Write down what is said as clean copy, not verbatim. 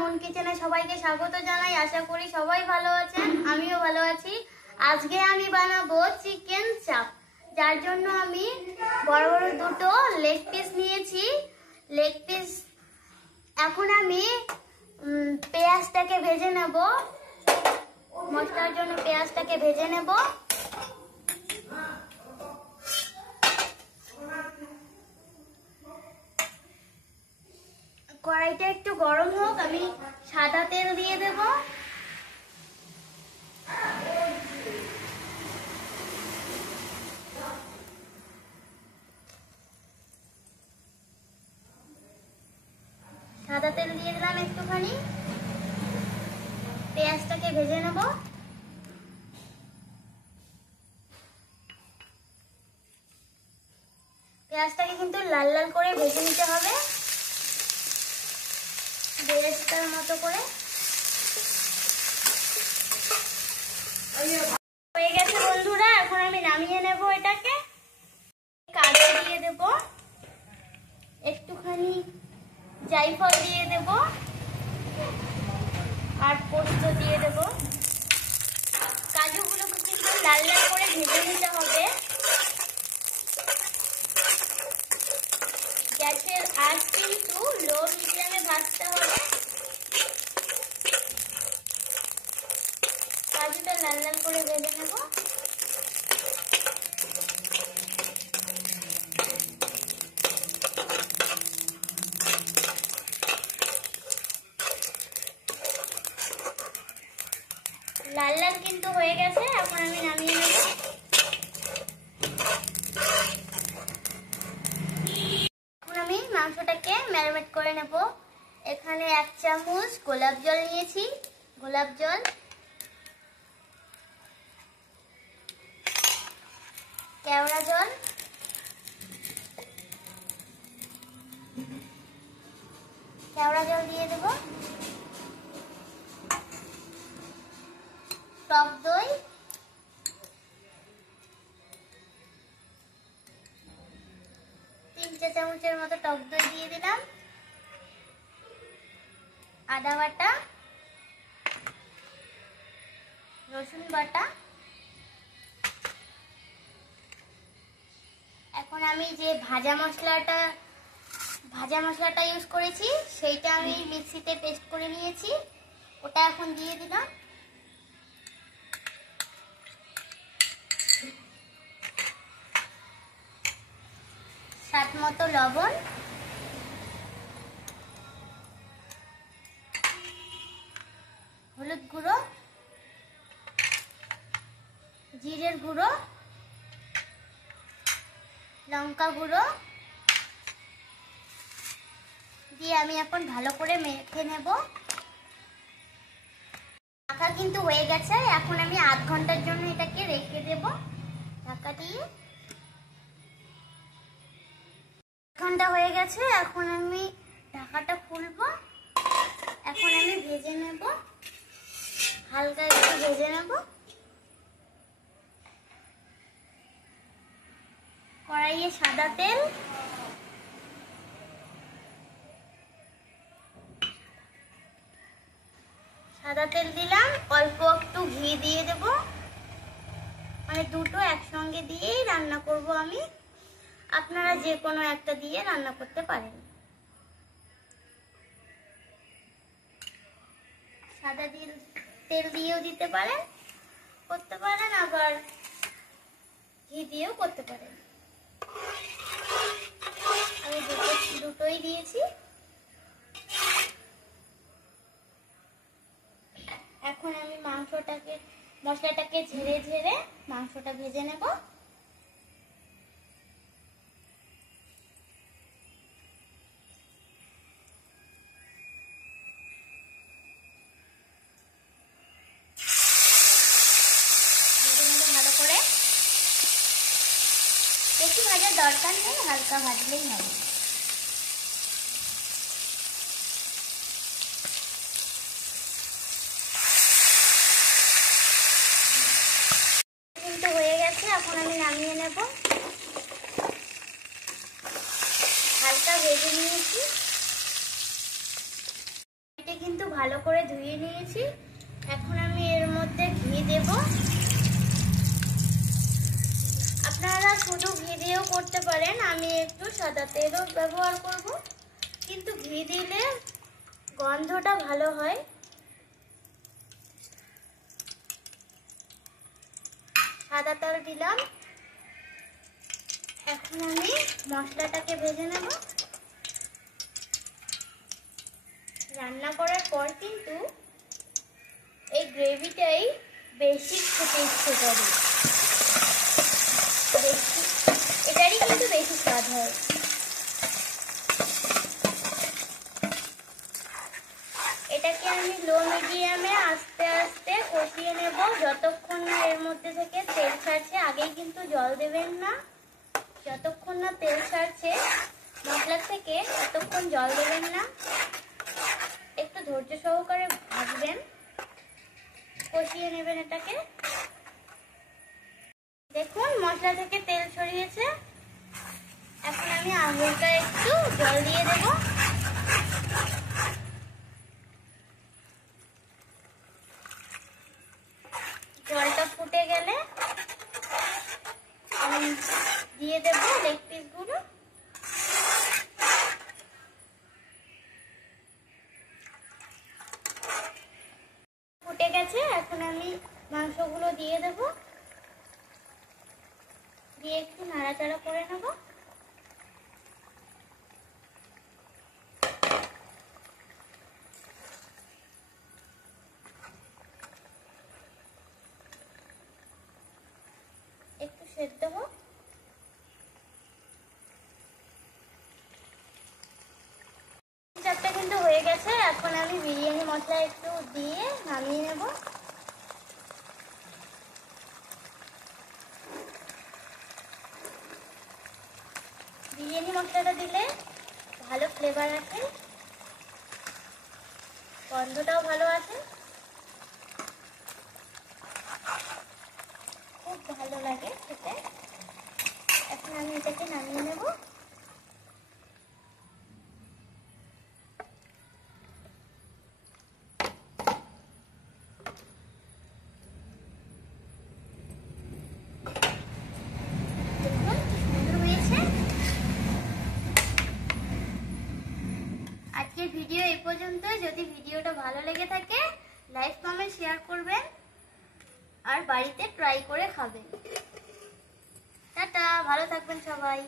মন কিচেনে সবাইকে স্বাগত জানাই। আশা করি সবাই ভালো আছেন, আমিও ভালো আছি। আজকে আমি বানাবো চিকেন চাপ, যার জন্য আমি বড় বড় দুটো লেগ পিস নিয়েছি। লেগ পিস এখন আমি পেঁয়াজটাকে ভেজে নেব। মশলার জন্য পেঁয়াজটাকে ভেজে নেব। কড়াইটা একটু গরম হোক, আমি সাদা তেল দিয়ে দেব। সাদা তেল দিয়ে দিলাম একটুখানি। পেঁয়াজটাকে ভেজে নেব। পেঁয়াজটাকে কিন্তু লাল লাল করে ভেজে নিতে হবে, বেরেস্তার মতো করে। হয়ে গেছে বন্ধুরা, এখন আমি নামিয়ে নেব এটাকে। কাজু দিয়ে দেব, একটুখানি জায়ফল দিয়ে দেব, আর পোস্ত দিয়ে দেব। কাজুগুলোকে কিন্তু লাল লাল করে ভেজে নিতে হবে। গ্যাসের আঁচ কিন্তু লো মিডিয়ামে ভাজতে হবে। কাজুটা লাল লাল করে ভেজে নেব। লাল লাল কিন্তু হয়ে গেছে, এখন আমি নামিয়ে নেব। এখন আমি মাংসটাকে ম্যারিনেট করে নেব। এখানে 1 চামচ গোলাপ জল নিয়েছি। গোলাপ জল, কেওড়া জল, কেওড়া জল দিয়ে দেব। টক দই, 3 চা চামচের মতো টক দই দিয়ে দিলাম। আদা বাটা, রসুন বাটা। এখন আমি যে ভাজা মশলাটা ইউজ করেছি, সেইটা আমি মিক্সিতে পেস্ট করে নিয়েছি, ওটা এখন দিয়ে দিলাম। স্বাদ মতো লবণ, হলুদ গুঁড়ো, জিরের গুঁড়ো, লঙ্কা গুঁড়ো দিয়ে আমি এখন ভালো করে মেখে নেব। মাখা কিন্তু হয়ে গেছে, এখন আমি আধ ঘন্টার জন্য এটাকে রেখে দেব ঢাকা দিয়ে। ঘন্টা হয়ে গেছে, এখন আমি ঢাকাটা খুলবো। এখন আমি ভেজে নেব, হালকা একটু ভেজে নেব। কড়াইয়ে সাদা তেল, দিলাম। অল্প একটু ঘি দিয়ে দেব, মানে দুটো একসঙ্গে দিয়েই রান্না করব আমি। আপনারা যে কোনো একটা দিয়ে রান্না করতে পারেন। সাদা তেল দিয়েও দিতে পারেন, করতে পারেন, আবার ঘি দিয়েও করতে পারেন। আমি দুটোই দিয়েছি। এখন আমি মশলাটাকে ঝেড়ে ঝেড়ে মাংসটা ভেজে নেব। ভালো করে, বেশি ভাজার দরকার নেই, হালকা ভাজলেই হবে। হয়ে গেছে, এখন আমি নামিয়ে নেব। হালকা ভেজে নিয়েছি। এটা কিন্তু কিন্তু ভালো করে ধুয়ে নিয়েছি। এখন আমি এর মধ্যে ঘি দেব। আপনারা শুধু ঘি দিয়েও করতে পারেন, আমি একটু সাদা তেলও ব্যবহার করব, কিন্তু ঘি দিলে গন্ধটা ভালো হয়। সাদা তেল দিলাম। এখন আমি মশলাটাকে ভেজে নেব। রান্না করার পর কিন্তু এই গ্রেভিটাই বেশি খেতে ইচ্ছে করে, এটারই কিন্তু বেশি স্বাদ হয়। এটাকে আমি লো মিডিয়ামে আস্তে আস্তে কষিয়ে নেব যতক্ষণ না এর মধ্যে থেকে তেল ছাড়ছে। আগেই কিন্তু জল দেবেন না, যতক্ষণ না তেল ছাড়ছে মশলা থেকে ততক্ষণ জল দেবেন না। একটু ধৈর্য সহকারে ভাজবেন, কষিয়ে নেবেন এটাকে। দেখুন মশলা থেকে তেল ছড়িয়েছে। এখন আমি হালকা একটু জল দিয়ে দেব। জলটা ফুটে গেলে আমি দিয়ে দেব লেগ পিসগুলো। ফুটে গেছে, এখন আমি মাংসগুলো দিয়ে দেব, দিয়ে একটু নাড়াচাড়া করে নেব। একটু সেদ্ধ হোক। চাপটা কিন্তু হয়ে গেছে। এখন আমি বিরিয়ানি মশলা একটু দিয়ে নামিয়ে নেব। বিরিয়ানি মশলাটা দিলে ভালো ফ্লেভার আসে, গন্ধটাও ভালো আসে, খুব ভালো লাগে খেতে। এখন আমি এটাকে নামিয়ে নেব। আজকের ভিডিও এই পর্যন্ত। যদি ভিডিওটা ভালো লেগে থাকে লাইক কমেন্ট শেয়ার করবেন আর বাড়িতে ট্রাই করে খাবেন। টাটা, ভালো থাকবেন সবাই।